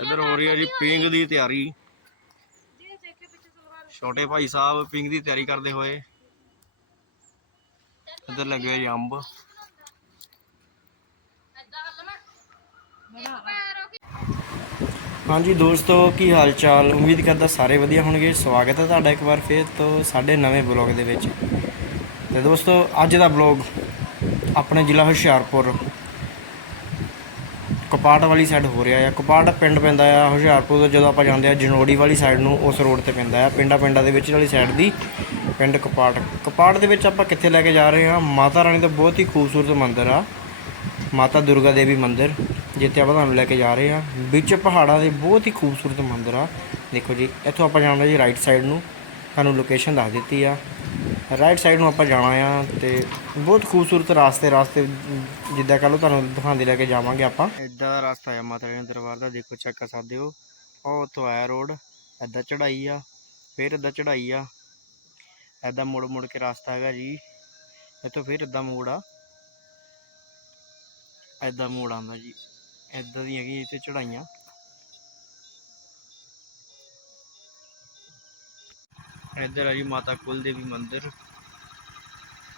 ਇੱਧਰ ਹੋ ਰਹੀ ਹੈ ਜੀ ਪਿੰਗ ਦੀ ਤਿਆਰੀ। ਛੋਟੇ ਭਾਈ ਸਾਹਿਬ ਪਿੰਗ ਦੀ ਤਿਆਰੀ ਕਰਦੇ ਹੋਏ। ਇੱਧਰ ਲੱਗੇ ਹੋਏ ਅੰਬ। ਹਾਂਜੀ ਦੋਸਤੋ, ਕੀ ਹਾਲ ਚਾਲ ਉਮੀਦ ਕਰਦਾ ਸਾਰੇ ਵਧੀਆ ਹੋਣਗੇ। ਸਵਾਗਤ ਹੈ ਤੁਹਾਡਾ ਇੱਕ ਵਾਰ ਫੇਰ ਤੋਂ ਸਾਡੇ ਨਵੇਂ ਬਲੌਗ ਦੇ ਵਿੱਚ। ਤੇ ਦੋਸਤੋ, ਅੱਜ ਦਾ ਬਲੌਗ ਆਪਣੇ ਜ਼ਿਲ੍ਹਾ ਹੁਸ਼ਿਆਰਪੁਰ ਕਪਾਟ ਵਾਲੀ ਸਾਈਡ ਹੋ ਰਿਹਾ ਆ। ਕਪਾਟ ਪਿੰਡ ਪੈਂਦਾ ਆ ਹੁਸ਼ਿਆਰਪੁਰ ਤੋਂ ਜਦੋਂ ਆਪਾਂ ਜਾਂਦੇ ਆ ਜਨੋੜੀ ਵਾਲੀ ਸਾਈਡ ਨੂੰ, ਉਸ ਰੋਡ ਤੇ ਪੈਂਦਾ ਆ। ਪਿੰਡਾਂ ਪਿੰਡਾਂ ਦੇ ਵਿੱਚ ਵਾਲੀ ਸਾਈਡ ਦੀ ਪਿੰਡ ਕਪਾਟ। ਕਪਾਟ ਦੇ ਵਿੱਚ ਆਪਾਂ ਕਿੱਥੇ ਲੈ ਕੇ ਜਾ ਰਹੇ ਹਾਂ? ਮਾਤਾ ਰਾਣੀ ਦਾ ਬਹੁਤ ਹੀ ਖੂਬਸੂਰਤ ਮੰਦਿਰ ਆ। ਮਾਤਾ ਦੁਰਗਾ ਦੇਵੀ ਮੰਦਿਰ, ਜਿੱਥੇ ਆਪਾਂ ਤੁਹਾਨੂੰ ਲੈ ਕੇ ਜਾ ਰਹੇ ਹਾਂ। ਵਿੱਚ ਪਹਾੜਾਂ ਦੇ ਬਹੁਤ ਹੀ ਖੂਬਸੂਰਤ ਮੰਦਿਰ ਆ। ਦੇਖੋ ਜੀ, ਇੱਥੋਂ ਆਪਾਂ ਜਾਣਾ ਜੀ ਰਾਈਟ ਸਾਈਡ ਨੂੰ। ਤੁਹਾਨੂੰ ਲੋਕੇਸ਼ਨ ਦੱਸ ਦਿੱਤੀ ਆ। ਰਾਈਟ ਸਾਈਡ ਨੂੰ ਆਪਾਂ ਜਾਣਾ ਆ ਤੇ ਬਹੁਤ ਖੂਬਸੂਰਤ ਰਾਸਤੇ ਰਾਸਤੇ ਜਿੱਦਾਂ ਕਹ ਲਓ ਤੁਹਾਨੂੰ ਦਿਖਾਉਂਦੇ ਲੈ ਕੇ ਜਾਵਾਂਗੇ ਆਪਾਂ। ਇੱਦਾਂ ਦਾ ਰਸਤਾ ਆ ਮਾਤਾ ਰਾਣੀ ਦਰਬਾਰ ਦਾ, ਦੇਖੋ ਚੈੱਕ ਕਰ ਸਕਦੇ ਹੋ। ਉਹ ਉੱਥੋਂ ਆਇਆ ਰੋਡ ਇੱਦਾਂ ਚੜਾਈ ਆ, ਫਿਰ ਇੱਦਾਂ ਚੜਾਈ ਆ। ਇੱਦਾਂ ਮੁੜ ਮੁੜ ਕੇ ਰਸਤਾ ਹੈਗਾ ਜੀ। ਇੱਥੋਂ ਫਿਰ ਇੱਦਾਂ ਮੋੜ ਆ। ਐਦਾਂ ਮੋੜ ਆਉਂਦਾ ਜੀ। ਐਦਾਂ ਦੀਆਂ ਹੈਗੀਆਂ ਇੱਥੇ ਚੜਾਈਆਂ ਇੱਧਰ ਹੈ ਜੀ ਮਾਤਾ ਕੁਲ ਦੇਵੀ ਮੰਦਿਰ।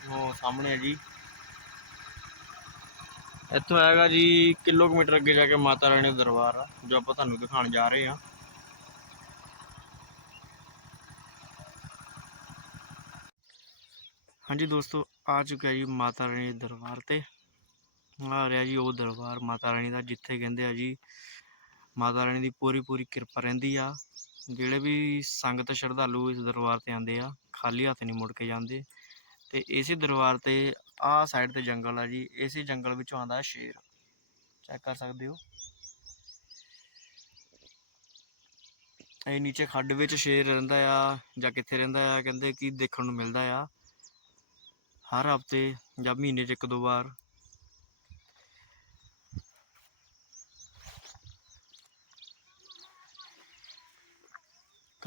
ਉਹ ਸਾਹਮਣੇ ਹੈ ਜੀ। ਇੱਥੋਂ ਹੈਗਾ ਜੀ ਕਿਲੋਮੀਟਰ ਅੱਗੇ ਜਾ ਕੇ ਮਾਤਾ ਰਾਣੀ ਦਾ ਦਰਬਾਰ ਆ, ਜੋ ਆਪਾਂ ਤੁਹਾਨੂੰ ਦਿਖਾਉਣ ਜਾ ਰਹੇ ਹਾਂ। ਹਾਂਜੀ ਦੋਸਤੋ, ਆ ਚੁੱਕਿਆ ਜੀ ਮਾਤਾ ਰਾਣੀ ਦੇ ਦਰਬਾਰ ਤੇ। ਆ ਰਿਹਾ ਜੀ ਉਹ ਦਰਬਾਰ ਮਾਤਾ ਰਾਣੀ ਦਾ, ਜਿੱਥੇ ਕਹਿੰਦੇ ਆ ਜੀ, ਮਾਤਾ ਰਾਣੀ ਦੀ ਪੂਰੀ ਪੂਰੀ ਕਿਰਪਾ ਰਹਿੰਦੀ ਆ। ਜਿਹੜੇ ਵੀ ਸੰਗਤ ਸ਼ਰਧਾਲੂ ਇਸ ਦਰਬਾਰ ਤੇ ਆਉਂਦੇ ਆ, ਖਾਲੀ ਹੱਥ ਨਹੀਂ ਮੁੜ ਕੇ ਜਾਂਦੇ। ਤੇ ਇਸੇ ਦਰਬਾਰ ਤੇ ਆਹ ਸਾਈਡ ਤੇ ਜੰਗਲ ਆ ਜੀ, ਇਸੇ ਜੰਗਲ ਵਿੱਚੋਂ ਆਉਂਦਾ ਸ਼ੇਰ। ਚੈੱਕ ਕਰ ਸਕਦੇ ਹੋ। ਇਹ ਨੀਚੇ ਖੱਡ ਵਿੱਚ ਸ਼ੇਰ ਰਹਿੰਦਾ ਆ ਜਾਂ ਕਿੱਥੇ ਰਹਿੰਦਾ ਆ, ਕਹਿੰਦੇ ਕਿ ਦੇਖਣ ਨੂੰ ਮਿਲਦਾ ਆ। ਹਰ ਹਫ਼ਤੇ ਜਾਂ ਮਹੀਨੇ 'ਚ ਇੱਕ ਦੋ ਵਾਰ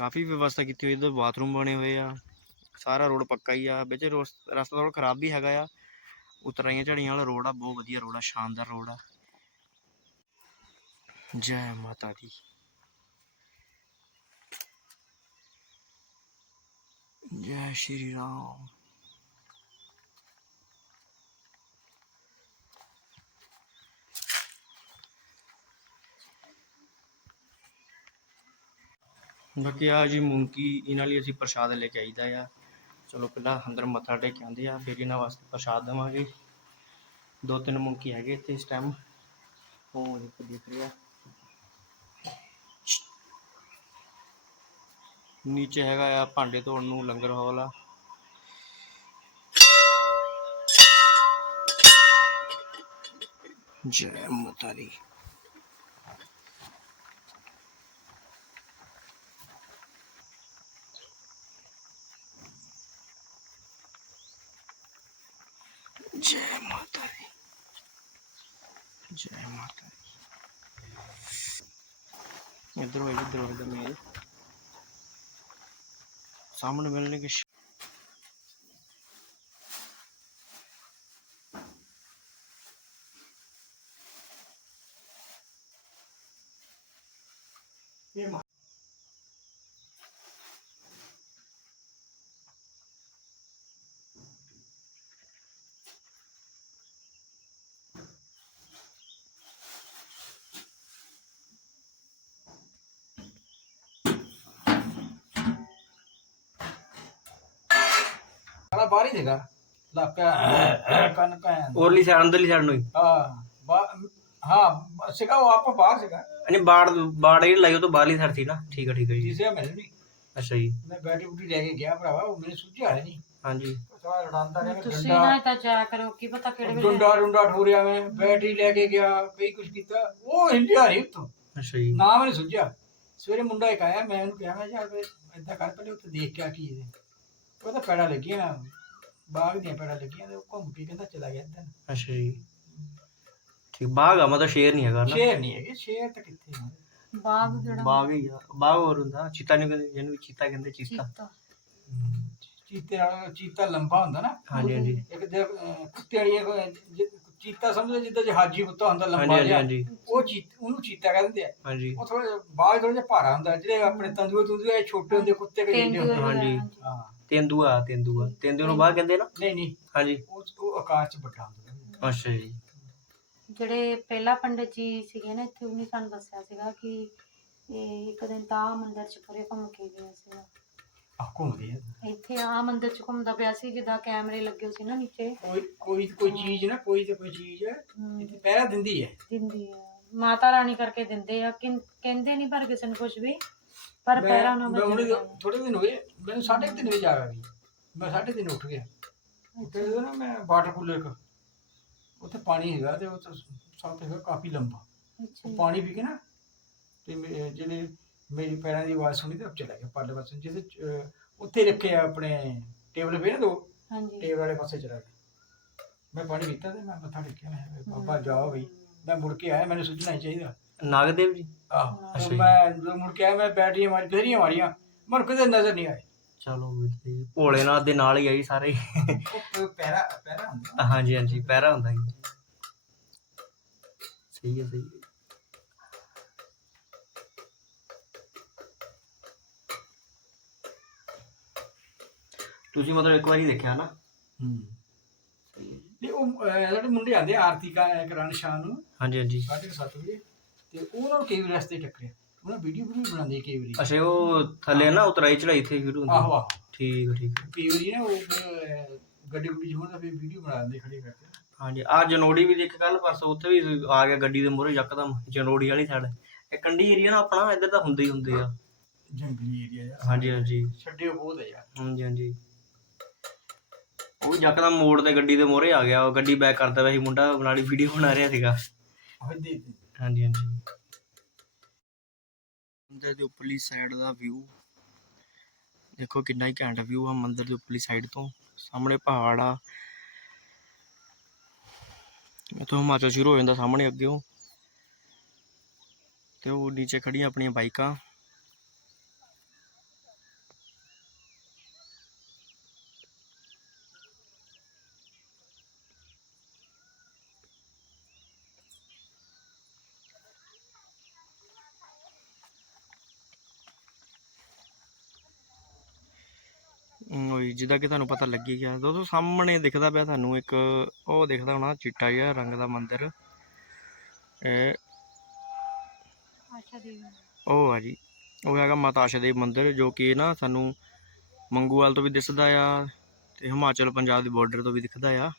ਕਾਫੀ ਵਿਵਸਥਾ ਕੀਤੀ ਹੋਈ ਇਧਰ ਬਾਥਰੂਮ ਬਣੇ ਹੋਏ ਆ, ਸਾਰਾ ਰੋਡ ਪੱਕਾ ਹੀ ਆ, ਵਿੱਚ ਰੋਸ- ਰਸਤਾ ਥੋੜਾ ਖਰਾਬ ਵੀ ਹੈਗਾ ਆ, ਉਤਰਾਈਆਂ ਝੜੀਆਂ ਵਾਲਾ ਰੋਡ ਆ, ਬਹੁਤ ਵਧੀਆ ਰੋਡ ਆ, ਸ਼ਾਨਦਾਰ ਰੋਡ ਆ। ਜੈ ਮਾਤਾ ਦੀ। ਜੈ ਸ਼੍ਰੀ ਰਾਮ। ਬਾਕੀ ਆ ਜੀ ਮੂੰਗੀ ਇਹਨਾਂ ਲਈ ਅਸੀਂ ਪ੍ਰਸ਼ਾਦ ਲੈ ਕੇ ਆਈਦਾ ਆ। ਚਲੋ ਪਹਿਲਾਂ ਅੰਦਰ ਮੱਥਾ ਟੇਕ ਕੇ ਆਉਂਦੇ ਆ, ਫਿਰ ਇਹਨਾਂ ਵਾਸਤੇ ਪ੍ਰਸ਼ਾਦ ਦੇਵਾਂਗੇ। ਦੋ ਤਿੰਨ ਮੂੰਗੀ ਹੈਗੇ ਇੱਥੇ ਇਸ ਟਾਈਮ ਉਹ ਇੱਕ ਦਿਖ ਰਿਹਾ ਨੀਚੇ ਹੈਗਾ ਆ ਭਾਂਡੇ ਧੋਣ ਨੂੰ ਲੰਗਰ ਹਾਲ ਆ। ਜੈ ਮਾਤਾ ਦੀ। जय माता दी इधर हो इधर हो इधर मेरे सामने मिलने के श- ये ਸਾਲਾ ਬਾਹਰ ਹੀ ਦੇਗਾ ਲੱਪਿਆ ਕੰਨ ਕਹਿਣ ओरली साइड अंदरली साइड ਨੂੰ ਹਾਂ ਬਾ- ਹਾਂ ਸਿਕਾ ਉਹ ਆਪਾਂ ਬਾਹਰ ਸਿਕਾ ਨਹੀਂ ਬਾੜ ਬਾੜ ਜਿਹੜੀ ਲਾਈ ਉਹ ਤੋਂ ਬਾਹਰਲੀ ਸਾਈਡ ਸੀ ਨਾ ਠੀਕ ਹੈ ਠੀਕ ਹੈ ਜੀ ਜਿਸੇ ਮੈਨੂੰ ਨਹੀਂ ਅੱਛਾ ਜੀ ਮੈਂ ਬੈਟਰੀ ਬੁੱਟੀ ਲੈ ਕੇ ਗਿਆ ਭਰਾਵਾ ਉਹ ਮੈਨੂੰ ਸੁਝਿਆ ਨਹੀਂ ਹਾਂਜੀ ਸਾਲਾ ਲੜਾਂਦਾ ਰਿਹਾ ਤੁਸੀਂ ਡੰਡਾ ਨਾ ਤਾਂ ਜਾਇਆ ਕਰੋ ਕੀ ਪਤਾ ਕਿਹੜੇ ਵੇਲੇ ਡੰਡਾ ਡੰਡਾ ਠੋਰਿਆ ਮੈਂ ਬੈਟਰੀ ਲੈ ਕੇ ਗਿਆ ਕਈ ਕੁਝ ਕੀਤਾ ਉਹ ਹਿੱਲਿਆ ਨਹੀਂ ਉੱਥੋਂ ਅੱਛਾ ਜੀ ਨਾ ਮੈਨੂੰ ਸੁਝਿਆ ਸਵੇਰੇ ਮੁੰਡਾ ਇੱਕ ਆਇਆ ਮੈਂ ਉਹਨੂੰ ਕਿਹਾ ਮੈਂ ਯਾਰ ਏਦਾਂ ਕਰ ਪਹਿਲੇ ਉੱਥੇ ਦੇਖ ਕੇ ਆ ਕੀ ਇਹਦੇ ਉਹ ਤਾਂ ਪੈੜਾ ਲੱਗੀਆਂ ਨਾ ਬਾਗ ਦੀਆਂ ਪੈੜਾ ਲੱਗੀਆਂ ਤੇ ਉਹ ਘੁੰਮ ਕੇ ਕਹਿੰਦਾ ਚਲਾ ਗਿਆ ਇੱਧਰ। ਅੱਛਾ ਜੀ। ਠੀਕ ਬਾਗ ਆ ਮਤਲਬ ਸ਼ੇਰ ਨਹੀਂ ਹੈਗਾ ਨਾ। ਸ਼ੇਰ ਨਹੀਂ ਹੈਗੇ ਸ਼ੇਰ ਤਾਂ ਕਿੱਥੇ ਹੈ ਬਾਗ ਜਿਹੜਾ ਬਾਗ ਹੀ ਆ ਬਾਗ ਹੋਰ ਹੁੰਦਾ ਚੀਤਾ ਨਹੀਂ ਕਹਿੰਦੇ ਜਿਹਨੂੰ ਚੀਤਾ ਕਹਿੰਦੇ ਚੀਤਾ। ਚੀਤਾ। ਚੀਤੇ ਵਾਲਾ ਚੀਤਾ ਲੰਬਾ ਹੁੰਦਾ ਨਾ। ਹਾਂਜੀ ਹਾਂਜੀ। ਇੱਕ ਦੇ ਕੁੱਤੇ ਵਾਲੀ ਇੱਕ ਚੀਤਾ ਸਮਝਦੇ ਜਿੱਦਾਂ ਜਹਾਜੀ ਕੁੱਤਾ ਹੁੰਦਾ ਲੰਬਾ ਹਾਂਜੀ ਜਿਹਾ। ਹਾਂਜੀ। ਉਹ ਚੀਤ ਉਹਨੂੰ ਚੀਤਾ ਕਹਿੰਦੇ ਆ। ਹਾਂਜੀ। ਉਹ ਥੋੜਾ ਬਾਅਦ ਥੋੜਾ ਜਿਹਾ ਭਾਰਾ ਹੁੰਦਾ ਜਿਹੜੇ ਆਪਣੇ ਤੰਦੂਏ ਤੰਦੂਏ ਛੋਟੇ ਹੁੰਦੇ ਕੁੱਤੇ ਕੇ ਜਿੰਨੇ ਹੁੰਦੇ ਹਾਂਜੀ। ਹਾਂ। ਤੇਂਦੂਆ ਤੇਂਦੂਆ। ਤੇਂਦੂ ਨੂੰ ਬਾਹਰ ਕਹਿੰਦੇ ਨਾ? ਨਹੀਂ ਨਹੀਂ। ਹਾਂਜੀ। ਉਹ ਉਹ ਆਕਾਸ਼ ਚ ਵੱਡਾ ਹੁੰਦਾ ਅੱਛਾ ਜੀ। ਜਿਹੜੇ ਪਹਿਲਾ ਪੰਡਤ ਜੀ ਸੀਗੇ ਨਾ ਇੱਥੇ ਉਹਨੇ ਸਾਨੂੰ ਦੱਸਿਆ ਸੀਗਾ ਕਿ ਇਹ ਇੱਕ ਦਿਨ ਤਾਂ ਆਹ ਮੰਦਿਰ ਚ ਪੂਰੇ ਘੁੰਮ ਕੇ ਗਿਆ ਸੀਗਾ। ਆ ਘੁੰਮਦੀ ਹੈ ਇੱਥੇ ਆ ਮੰਦਿਰ ਚ ਘੁੰਮਦਾ ਪਿਆ ਸੀ ਜਿੱਦਾਂ ਕੈਮਰੇ ਲੱਗੇ ਹੋਏ ਸੀ ਨਾ ਨੀਚੇ। ਕੋਈ ਕੋਈ ਕੋਈ ਚੀਜ਼ ਨਾ ਕੋਈ ਤੇ ਕੋਈ ਚੀਜ਼ ਹਮ, ਇੱਥੇ ਪਹਿਰਾ ਦਿੰਦੀ ਹੈ। ਦਿੰਦੀ ਆ ਮਾਤਾ ਰਾਣੀ ਕਰਕੇ ਦਿੰਦੇ ਆ। ਕਿਨ- ਕਹਿੰਦੇ ਨਹੀਂ ਪਰ ਕਿਸੇ ਨੂੰ ਕੁਝ ਵੀ। ਪਰ ਪਹਿਰਾ ਉਹਨਾਂ ਮੈਂ ਹੁਣੇ ਥੋੜੇ ਦਿਨ ਹੋਏ ਮੈਨੂੰ ਸਾਢੇ ਕੁ ਤਿੰਨ ਵਜੇ ਜਾਗਾ ਵੀ ਮੈਂ ਸਾਢੇ ਤਿੰਨ ਉੱਠ ਗਿਆ। ਉੱਥੇ ਜਦੋਂ ਨਾ ਮੈਂ ਵਾਟਰ ਕੂਲਰ ਕ ਉੱਥੇ ਪਾਣੀ ਹੈਗਾ ਤੇ ਉਹ ਤਾਂ ਸਾਥ ਹੈਗਾ ਕਾਫੀ ਲੰਬਾ। ਅੱਛਾ ਉਹ। ਪਾਣੀ ਪੀ ਕੇ ਨਾ ਤੇ ਜਿਹੜੇ ਮੇਰੀ ਪੈਰਾਂ ਦੀ ਆਵਾਜ਼ ਸੁਣੀ ਤੇ ਚਲਾ ਗਿਆ ਪਰਲੇ ਪਾਸੇ ਜਿਹਦੇ ਉੱਥੇ ਰੱਖੇ ਆ ਆਪਣੇ ਟੇਬਲ ਪੇ ਨਾ ਦੋ ਹਾਂਜੀ। ਟੇਬਲ ਵਾਲੇ ਪਾਸੇ ਚਲਾ ਗਿਆ। ਮੈਂ ਪਾਣੀ ਪੀਤਾ ਤੇ ਮੈਂ ਮੱਥਾ ਟੇਕਿਆ ਮੈਂ ਬਾਬਾ ਜਾਓ ਬਈ। ਮੈਂ ਮੁੜ ਕੇ ਆਇਆ ਮੈਨੂੰ ਸੁਝਣਾ ਹੀ ਚਾਹੀਦਾ। ਨਾਗਦੇਵ ਜੀ? ਆਹੋ। ਅੱਛਾ ਹੁਣ ਜੀ। ਮੈਂ ਜਦੋਂ ਮੁੜ ਕੇ ਆਇਆ ਮੈਂ ਬੈਟਰੀਆਂ ਮਾਰੀ ਬਥੇਰੀਆਂ ਮਾਰੀਆਂ। ਮੈਨੂੰ ਕਿਤੇ ਨਜ਼ਰ ਨਹੀਂ ਆਏ ਚਲੋ ਵਧੀਆ ਜੀ। ਭੋਲੇਨਾਥ ਦੇ ਨਾਲ ਹੀ ਆ ਜੀ ਸਾਰੇ। ਉਹ ਪੈਰਾ ਪੈਰਾ ਹੁੰਦਾ। ਹਾਂਜੀ ਹਾਂਜੀ ਪਹਿਰਾ ਹੁੰਦਾ ਜੀ। ਸਹੀ ਹੈ ਸਹੀ ਹੈ। ਤੁਸੀਂ ਮਤਲਬ ਇੱਕ ਵਾਰੀ ਦੇਖਿਆ ਨਾ? ਹੂੰ। ਨਹੀਂ ਉਹ ਅਹ, ਸਾਡੇ ਮੁੰਡੇ ਆਂਦੇ ਆਰਤੀ ਕਾ ਕਰਾਣ ਸ਼ਾਮ ਨੂੰ। ਹਾਂਜੀ ਹਾਂਜੀ। ਸਾਢੇ ਕੁ ਸੱਤ ਵਜੇ। ਤੇ ਉਹਨਾਂ ਨੂੰ ਕਈ ਵਾਰ ਰਸਤੇ ਟੱਕਰਿਆ ਉਹਨਾਂ ਵੀਡੀਓ ਵੀ ਬਣਾਉਂਦੇ ਕਈ ਵਾਰੀ। ਅੱਛਾ ਉਹ ਥੱਲੇ ਨਾ ਉਤਰਾਈ ਚੜਾਈ ਇੱਥੇ ਸ਼ੁਰੂ ਹੁੰਦੀ। ਆਹੋ ਆਹੋ। ਠੀਕ ਠੀਕ। ਕਈ ਵਾਰੀ ਨਾ ਉਹ ਗੱਡੀ ਗੁੱਡੀ ਹੋਣ ਤਾਂ ਫਿਰ ਵੀਡੀਓ ਬਣਾ ਦਿੰਦੇ ਖੜੇ ਕਰਕੇ। ਹਾਂਜੀ ਆ ਜਨੋੜੀ ਵੀ ਦੇਖ ਕੱਲ ਪਰਸੋਂ ਉੱਥੇ ਵੀ ਆ ਗਿਆ ਗੱਡੀ ਦੇ ਮੂਹਰੇ ਯਕਦਮ ਜਨੋੜੀ ਵਾਲੀ ਸਾਈਡ ਇਹ ਕੰਢੀ ਏਰੀਆ ਨਾ ਆਪਣਾ ਇੱਧਰ ਤਾਂ ਹੁੰਦੇ ਹੀ ਹੁੰਦੇ ਆ। ਜੰਗਲੀ ਏਰੀਆ ਯਾਰ। ਹਾਂਜੀ ਹਾਂਜੀ। ਛੱਡਿਓ ਬਹੁਤ ਹੈ ਯਾਰ। ਹਾਂਜੀ ਹਾਂਜੀ। ਉਹ ਯਕਦਮ ਮੋੜ ਤੇ ਗੱਡੀ ਦੇ ਮੂਹਰੇ ਆ ਗਿਆ ਉਹ ਗੱਡੀ ਬੈਕ ਕਰਦਾ ਪਿਆ ਸੀ ਮੁੰਡਾ ਨਾਲੀ ਵੀਡੀਓ ਬਣਾ ਰਿਹਾ ਸੀਗਾ। ਦੇ ਦੇ ਹਾਂਜੀ ਹਾਂਜੀ। ਮੰਦਰ ਦੇ ਉੱਪਰਲੀ ਸਾਈਡ ਦਾ ਵਿਊ ਦੇਖੋ ਕਿੰਨਾ ਹੀ ਘੈਂਟ ਵਿਊ ਆ ਮੰਦਰ ਦੇ ਉੱਪਰਲੀ ਸਾਈਡ ਤੋਂ। ਸਾਹਮਣੇ ਪਹਾੜ ਆ। ਇੱਥੋਂ ਹਿਮਾਚਲ ਸ਼ੁਰੂ ਹੋ ਜਾਂਦਾ ਸਾਹਮਣੇ ਅੱਗੇ ਉਹ ਤੇ ਉਹ ਨੀਚੇ ਖੜੀਆਂ ਆਪਣੀਆਂ ਬਾਈਕਾਂ ਹਮ, ਉਹੀ ਜਿੱਦਾਂ ਕਿ ਤੁਹਾਨੂੰ ਪਤਾ ਲੱਗੀ ਗਿਆ ਦੋਸਤੋ ਸਾਹਮਣੇ ਦਿਖਦਾ ਪਿਆ ਤੁਹਾਨੂੰ ਇੱਕ ਉਹ ਦਿਖਦਾ ਹੋਣਾ ਚਿੱਟਾ ਜਿਹਾ ਰੰਗ ਦਾ ਮੰਦਿਰ। ਇਹ ਉਹ ਆ ਜੀ ਉਹ ਹੈਗਾ ਮਾਤਾ ਆਸ਼ਾ ਦੇਵੀ ਮੰਦਿਰ ਜੋ ਕਿ ਨਾ ਸਾਨੂੰ ਮੰਗੂਵਾਲ ਤੋਂ ਵੀ ਦਿਸਦਾ ਆ ਤੇ ਹਿਮਾਚਲ ਪੰਜਾਬ ਦੇ ਬਾਰਡਰ ਤੋਂ ਵੀ ਦਿਖਦਾ ਆ।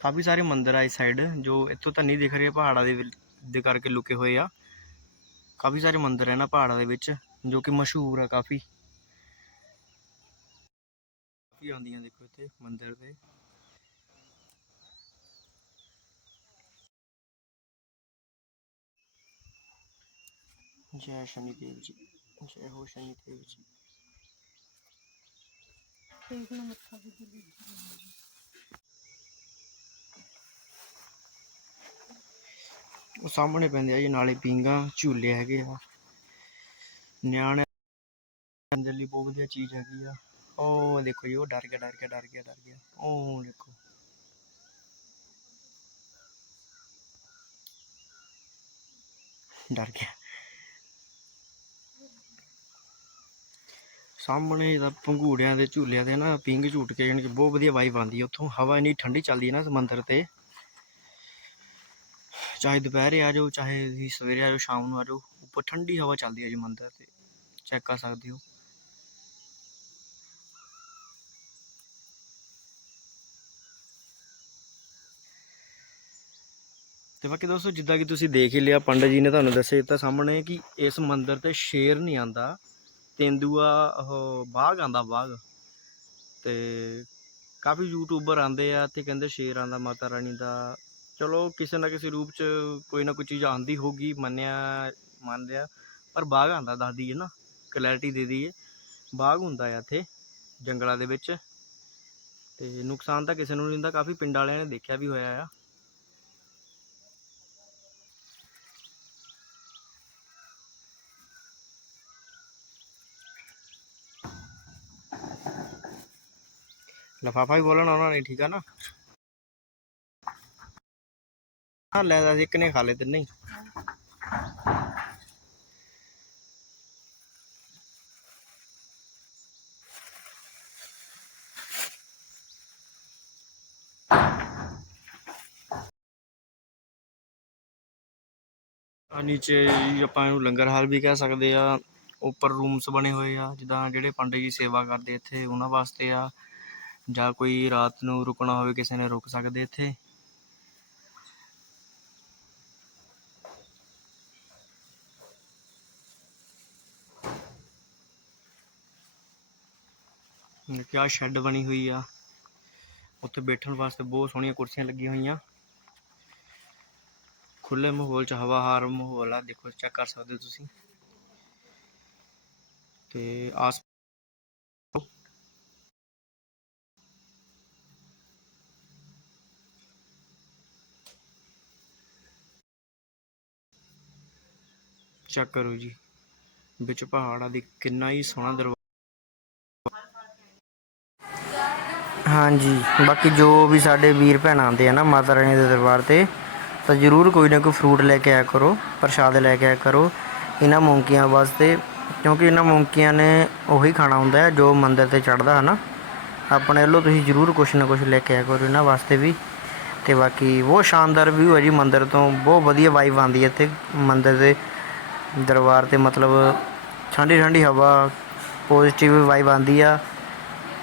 ਕਾਫੀ ਸਾਰੇ ਮੰਦਿਰ ਆ ਇਸ ਸਾਈਡ ਜੋ ਇੱਥੋਂ ਤਾਂ ਨਹੀਂ ਦਿਖ ਰਹੇ ਪਹਾੜਾਂ ਦੇ ਦੇ ਕਰਕੇ ਲੁਕੇ ਹੋਏ ਆ। ਕਾਫੀ ਸਾਰੇ ਮੰਦਿਰ ਹੈ ਨਾ ਪਹਾੜਾਂ ਦੇ ਵਿੱਚ ਜੋ ਕਿ ਮਸ਼ਹੂਰ ਆ ਕਾਫੀ। ਕਾਫੀ ਆਉਂਦੀਆਂ ਦੇਖੋ ਇੱਥੇ ਮੰਦਿਰ ਤੇ ਜੈ ਸ਼ਨੀ ਦੇਵ ਜੀ ਜੈ ਹੋ ਸ਼ਨੀ ਦੇਵ ਜੀ। ਠੀਕ ਨਾ ਮੱਥਾ ਵੀ ਦੇ ਦੇ। ਉਹ ਸਾਹਮਣੇ ਪੈਂਦੇ ਆ ਜੀ ਨਾਲੇ ਪੀਂਗਾ ਝੂਲੇ ਹੈਗੇ ਆ। ਨਿਆਣੇ ਅੰਦਰ ਲਈ ਬਹੁਤ ਵਧੀਆ ਚੀਜ਼ ਹੈਗੀ ਆ। ਉਹ ਦੇਖੋ ਜੀ, ਉਹ ਡਰ ਗਿਆ ਡਰ ਗਿਆ ਡਰ ਗਿਆ ਡਰ ਗਿਆ। ਉਹ ਦੇਖੋ। ਡਰ ਗਿਆ। ਸਾਹਮਣੇ ਦਾ ਪੰਘੂੜਿਆਂ ਦੇ ਝੂਲਿਆਂ ਤੇ ਨਾ ਪਿੰਗ ਝੂਟ ਕੇ ਜਾਣੀ ਕਿ ਬਹੁਤ ਵਧੀਆ ਵਾਈਬ ਆਉਂਦੀ ਹੈ ਉੱਥੋਂ ਹਵਾ ਇੰਨੀ ਠੰਡੀ ਚੱਲਦੀ ਹੈ ਨਾ ਇਸ ਤੇ। ਚਾਹੇ ਦੁਪਹਿਰੇ ਆ ਜਾਓ, ਚਾਹੇ ਤੁਸੀਂ ਸਵੇਰੇ ਆ ਜਾਓ, ਸ਼ਾਮ ਨੂੰ ਆ ਜਾਓ, ਉੱਪਰ ਠੰਡੀ ਹਵਾ ਚੱਲਦੀ ਹੈ ਜੀ ਮੰਦਰ ਤੇ। ਚੈੱਕ ਕਰ ਸਕਦੇ ਹੋ। ਤੇ ਬਾਕੀ ਦੋਸਤੋ, ਜਿੱਦਾਂ ਕਿ ਤੁਸੀਂ ਦੇਖ ਹੀ ਲਿਆ, ਪੰਡਤ ਜੀ ਨੇ ਤੁਹਾਨੂੰ ਦੱਸਿਆ ਦਿੱਤਾ ਸਾਹਮਣੇ ਕਿ ਇਸ ਮੰਦਿਰ ਤੇ ਸ਼ੇਰ ਨਹੀਂ ਆਂਦਾ ਤੇਂਦੂਆ, ਉਹ ਬਾਗ ਆਂਦਾ ਬਾਘ ਤੇ ਕਾਫੀ ਯੂਟਿਊਬਰ ਆਂਦੇ ਆ, ਤੇ ਕਹਿੰਦੇ ਸ਼ੇਰ ਆਂਦਾ ਮਾਤਾ ਰਾਣੀ ਦਾ। ਚਲੋ, ਕਿਸੇ ਨਾ ਕਿਸੇ ਰੂਪ ਚ ਕੋਈ ਨਾ ਕੋਈ ਚੀਜ਼ ਆਂਦੀ ਹੋਗੀ ਮੰਨਿਆ, ਮੰਨਦੇ ਆ, ਪਰ ਬਾਗ ਆਂਦਾ ਦੱਸ ਦਈਏ ਨਾ ਕਲੈਰਿਟੀ ਦੇ ਦਈਏ। ਬਾਗ ਹੁੰਦਾ ਆ ਇੱਥੇ, ਜੰਗਲਾਂ ਦੇ ਵਿੱਚ। ਤੇ ਨੁਕਸਾਨ ਤਾਂ ਕਿਸੇ ਨੂੰ ਨਹੀਂ ਹੁੰਦਾ, ਕਾਫੀ ਪਿੰਡ ਵਾਲਿਆਂ ਨੇ ਦੇਖਿਆ ਵੀ ਹੋਇਆ ਆ। ਲਫਾਫਾ ਵੀ ਬੋਲਣਾ ਉਹਨਾਂ ਨੇ, ਠੀਕ ਆ ਨਾ? ਹਾਂ ਲੈ ਦਾ ਇੱਕ ਨੇ ਖਾ ਲਏ ਤਿੰਨੇ ਹੀ। ਆ ਨੀਚੇ ਆਪਾਂ ਇਹਨੂੰ ਲੰਗਰ ਹਾਲ ਵੀ ਕਹਿ ਸਕਦੇ ਆ, ਉੱਪਰ ਰੂਮਸ ਬਣੇ ਹੋਏ ਆ, ਜਿੱਦਾਂ ਜਿਹੜੇ ਪੰਡਿਤ ਜੀ ਸੇਵਾ ਕਰਦੇ ਇੱਥੇ, ਉਹਨਾਂ ਵਾਸਤੇ ਆ। ਜਾਂ ਕੋਈ ਰਾਤ ਨੂੰ ਰੁਕਣਾ ਹੋਵੇ, ਕਿਸੇ ਨੇ ਰੁਕ ਸਕਦੇ ਇੱਥੇ? ਕਿਆ ਸ਼ੈੱਡ ਬਣੀ ਹੋਈ ਆ? ਉੱਥੇ ਬੈਠਣ ਵਾਸਤੇ ਬਹੁਤ ਸੋਹਣੀਆਂ ਕੁਰਸੀਆਂ ਲੱਗੀਆਂ ਹੋਈਆਂ। ਖੁੱਲੇ ਮਾਹੌਲ ਚ ਹਵਾ ਹਾਰ ਮਾਹੌਲ ਆ, ਦੇਖੋ, ਚੈੱਕ ਕਰ ਸਕਦੇ ਹੋ ਤੁਸੀਂ। ਤੇ ਆਸ ਚੈੱਕ ਕਰੋ ਜੀ। ਵਿੱਚ ਪਹਾੜਾਂ ਦੀ ਕਿੰਨਾ ਹੀ ਸੋਹਣਾ ਦਰਵਾਜ਼ਾ। ਹਾਂਜੀ, ਬਾਕੀ ਜੋ ਵੀ ਸਾਡੇ ਵੀਰ ਭੈਣ ਆਉਂਦੇ ਆ ਨਾ, ਮਾਤਾ ਰਾਣੀ ਦੇ ਦਰਬਾਰ ਤੇ, ਤਾਂ ਜ਼ਰੂਰ ਕੋਈ ਨਾ ਕੋਈ ਫਰੂਟ ਲੈ ਕੇ ਆਇਆ ਕਰੋ, ਪ੍ਰਸ਼ਾਦ ਲੈ ਕੇ ਆਇਆ ਕਰੋ, ਇਹਨਾਂ ਮੂੰਗੀਆਂ ਵਾਸਤੇ, ਕਿਉਂਕਿ ਇਹਨਾਂ ਮੂੰਗੀਆਂ ਨੇ ਉਹੀ ਖਾਣਾ ਹੁੰਦਾ ਹੈ, ਜੋ ਮੰਦਿਰ ਤੇ ਚੜਦਾ ਹੈ ਨਾ। ਆਪਣੇ ਵੱਲੋਂ ਤੁਸੀਂ ਜ਼ਰੂਰ ਕੁਛ ਨਾ ਕੁਛ ਲੈ ਕੇ ਆਇਆ ਕਰੋ ਇਹਨਾਂ ਵਾਸਤੇ ਵੀ। ਤੇ ਬਾਕੀ ਬਹੁਤ ਸ਼ਾਨਦਾਰ ਵਿਊ ਹੈ ਜੀ ਮੰਦਿਰ ਤੋਂ, ਬਹੁਤ ਵਧੀਆ ਵਾਈਬ ਆਉਂਦੀ ਹੈ ਇੱਥੇ ਮੰਦਿਰ ਦੇ ਦਰਬਾਰ ਤੇ ਮਤਲਬ ਠੰਡੀ ਠੰਡੀ ਹਵਾ ਪੋਜ਼ਿਟਿਵ ਵਾਈਬ ਆਉਂਦੀ ਆ।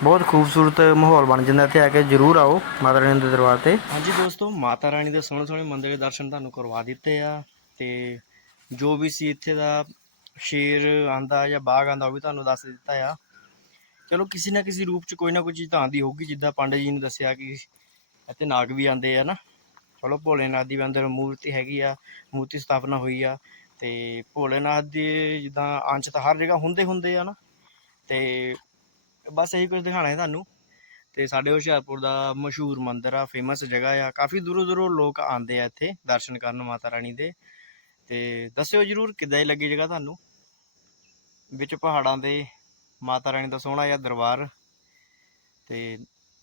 ਬਹੁਤ ਖੂਬਸੂਰਤ ਮਾਹੌਲ ਬਣ ਜਾਂਦਾ ਇੱਥੇ ਆ ਕੇ, ਜਰੂਰ ਆਓ ਮਾਤਾ ਰਾਣੀ ਦੇ ਦਰਬਾਰ ਤੇ। ਹਾਂਜੀ ਦੋਸਤੋ, ਮਾਤਾ ਰਾਣੀ ਦੇ ਸੋਹਣੇ ਸੋਹਣੇ ਮੰਦਿਰ ਦੇ ਦਰਸ਼ਨ ਤੁਹਾਨੂੰ ਕਰਵਾ ਦਿੱਤੇ ਆ ਤੇ ਜੋ ਵੀ ਸੀ ਇੱਥੇ ਦਾ ਸ਼ੇਰ ਆਂਦਾ ਜਾਂ ਬਾਗ ਆਂਦਾ ਉਹ ਵੀ ਤੁਹਾਨੂੰ ਦੱਸ ਦਿੱਤਾ ਆ। ਚਲੋ, ਕਿਸੇ ਨਾ ਕਿਸੇ ਰੂਪ ਚ ਕੋਈ ਨਾ ਕੋਈ ਚੀਜ਼ ਤਾਂ ਆਂਦੀ ਹੋਊਗੀ, ਜਿੱਦਾਂ ਪੰਡਤ ਜੀ ਨੇ ਦੱਸਿਆ ਕਿ ਇੱਥੇ ਨਾਗ ਵੀ ਆਂਦੇ ਆ ਨਾ। ਚਲੋ, ਭੋਲੇਨਾਥ ਦੀ ਵੀ ਅੰਦਰ ਮੂਰਤੀ ਹੈਗੀ ਆ, ਮੂਰਤੀ ਸਥਾਪਨਾ ਹੋਈ ਆ। ਤੇ ਭੋਲੇਨਾਥ ਦੇ ਜਿੱਦਾਂ ਅੰਸ਼ ਤਾਂ ਹਰ ਜਗ੍ਹਾ ਹੁੰਦੇ ਹੁੰਦੇ ਆ ਨਾ, ਤੇ ਬਸ ਇਹੀ ਕੁਝ ਦਿਖਾਣਾ ਹੈ ਤੁਹਾਨੂੰ। ਤੇ ਸਾਡੇ ਹੁਸ਼ਿਆਰਪੁਰ ਦਾ ਮਸ਼ਹੂਰ ਮੰਦਿਰ ਆ ਫੇਮਸ ਜਗ੍ਹਾ ਆ। ਕਾਫੀ ਦੂਰੋਂ ਦੂਰੋਂ ਲੋਕ ਆਉਂਦੇ ਆ ਇੱਥੇ ਦਰਸ਼ਨ ਕਰਨ ਮਾਤਾ ਰਾਣੀ ਦੇ। ਤੇ ਦੱਸਿਓ ਜਰੂਰ ਕਿੱਦਾਂ ਦੀ ਲੱਗੀ ਜਗ੍ਹਾ ਤੁਹਾਨੂੰ? ਵਿੱਚ ਪਹਾੜਾਂ ਦੇ, ਮਾਤਾ ਰਾਣੀ ਦਾ ਸੋਹਣਾ ਜਿਹਾ ਦਰਬਾਰ। ਤੇ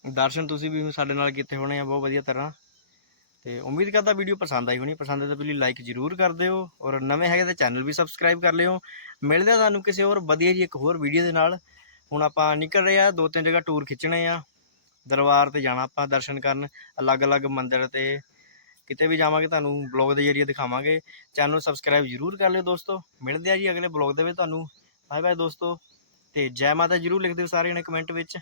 ਦਰਸ਼ਨ ਤੁਸੀਂ ਵੀ ਸਾਡੇ ਨਾਲ ਕੀਤੇ ਹੋਣੇ ਆ, ਬਹੁਤ ਵਧੀਆ ਤਰ੍ਹਾਂ। ਤੇ ਉਮੀਦ ਕਰਦਾ ਵੀਡੀਓ ਪਸੰਦ ਆਈ ਹੋਣੀ। ਪਸੰਦ ਆਏ ਤਾਂ ਪਲੀਜ਼ ਲਾਈਕ ਜਰੂਰ ਕਰ ਦਿਓ ਔਰ ਨਵੇਂ ਹੈਗੇ ਤਾਂ ਚੈਨਲ ਵੀ ਸਬਸਕ੍ਰਾਈਬ ਕਰ ਲਿਓ। ਮਿਲਦੇ ਆ ਤੁਹਾਨੂੰ ਕਿਸੇ ਹੋਰ ਵਧੀਆ ਜੀ ਇੱਕ ਹੋਰ ਵੀਡੀਓ ਦੇ ਨਾਲ। ਹੁਣ ਆਪਾਂ ਨਿਕਲ ਰਹੇ ਆ ਦੋ ਤਿੰਨ ਜਗ੍ਹਾ ਟੂਰ ਖਿੱਚਣੇ ਆ। ਦਰਬਾਰ ਤੇ ਜਾਣਾ ਆਪਾਂ ਦਰਸ਼ਨ ਕਰਨ। ਅਲੱਗ-ਅਲੱਗ ਮੰਦਿਰ ਤੇ ਕਿਤੇ ਵੀ ਜਾਵਾਂਗੇ ਤੁਹਾਨੂੰ ਬਲੌਗ ਦੇ ਜਰੀਏ ਦਿਖਾਵਾਂਗੇ। ਚੈਨਲ ਨੂੰ ਸਬਸਕ੍ਰਾਈਬ ਜਰੂਰ ਕਰ ਲਿਓ ਦੋਸਤੋ। ਮਿਲਦੇ ਆ ਜੀ ਅਗਲੇ ਬਲੌਗ ਦੇ ਵਿੱਚ ਤੁਹਾਨੂੰ। ਬਾਏ ਬਾਏ ਦੋਸਤੋ। ਤੇ ਜੈ ਮਾਤਾ ਜਰੂਰ ਲਿਖ ਦਿਓ ਸਾਰੇ ਜਣੇ ਕਮੈਂਟ ਵਿੱਚ।